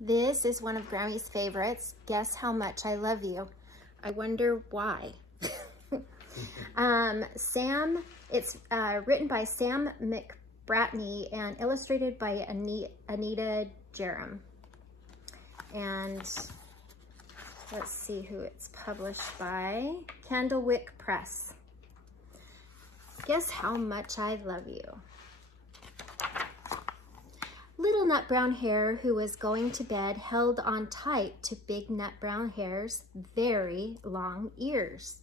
This is one of Grammy's favorites. Guess How Much I Love You. I wonder why. It's written by Sam McBratney and illustrated by Anita Jaram. And let's see who it's published by. Candlewick Press. Guess How Much I Love You. Little Nut Brown Hare, who was going to bed, held on tight to Big Nut Brown Hare's very long ears.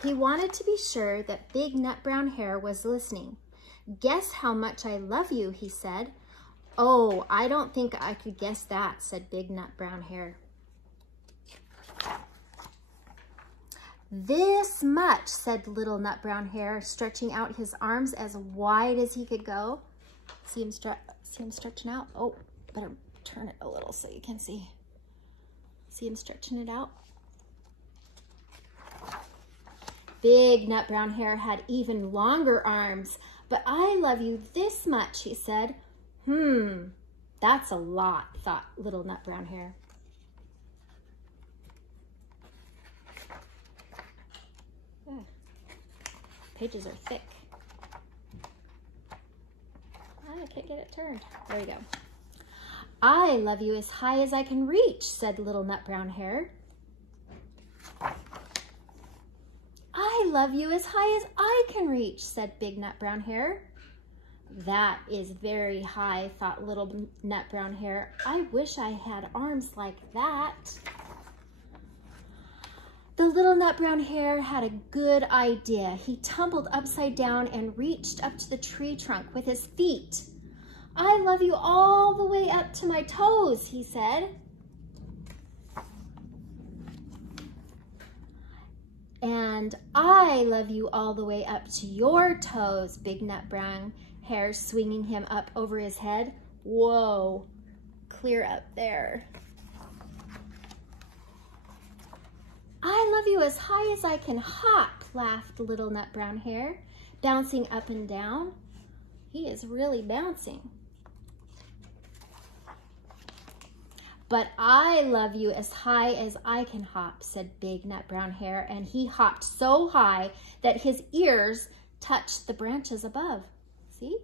He wanted to be sure that Big Nut Brown Hare was listening. Guess how much I love you, he said. Oh, I don't think I could guess that, said Big Nut Brown Hare. This much, said Little Nut Brown Hare, stretching out his arms as wide as he could go. See him stretching out? Oh, better turn it a little so you can see. See him stretching it out? Big Nut Brown Hare had even longer arms. But I love you this much, he said. That's a lot, thought Little Nut Brown Hare. Pages are thick. I can't get it turned. There we go. I love you as high as I can reach, said Little Nut Brown Hare. I love you as high as I can reach, said Big Nut Brown Hare. That is very high, thought Little Nut Brown Hare. I wish I had arms like that. The Little Nut Brown Hare had a good idea. He tumbled upside down and reached up to the tree trunk with his feet. I love you all the way up to my toes, he said. And I love you all the way up to your toes, Big Nut Brown Hare, swinging him up over his head. Whoa, clear up there. I love you as high as I can hop, laughed Little Nut Brown Hare, bouncing up and down. He is really bouncing. But I love you as high as I can hop, said Big Nut Brown Hare, and he hopped so high that his ears touched the branches above. See?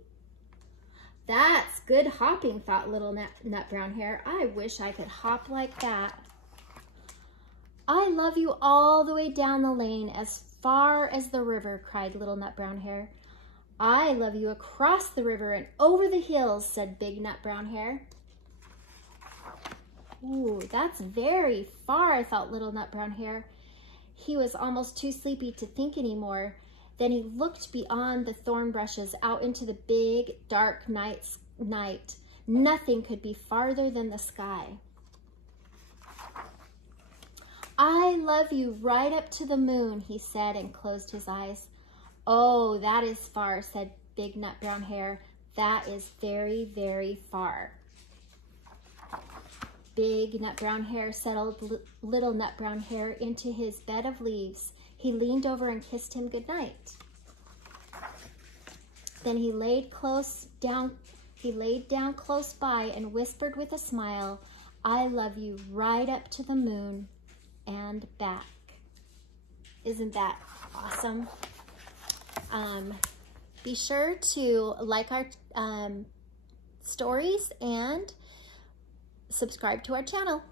That's good hopping, thought Little Nut Brown Hare. I wish I could hop like that. I love you all the way down the lane as far as the river, cried Little Nut Brown Hare. I love you across the river and over the hills, said Big Nut Brown Hare. Ooh, that's very far, thought Little Nut Brown Hare. He was almost too sleepy to think anymore. Then he looked beyond the thorn bushes out into the big, dark night. Nothing could be farther than the sky. I love you right up to the moon, he said, and closed his eyes. Oh, that is far, said Big Nut Brown Hare. That is very, very far. Big Nut Brown Hare settled Little Nut Brown Hare into his bed of leaves. He leaned over and kissed him goodnight. Then he laid down close by and whispered with a smile, I love you right up to the moon and back. Isn't that awesome? Be sure to like our stories and subscribe to our channel.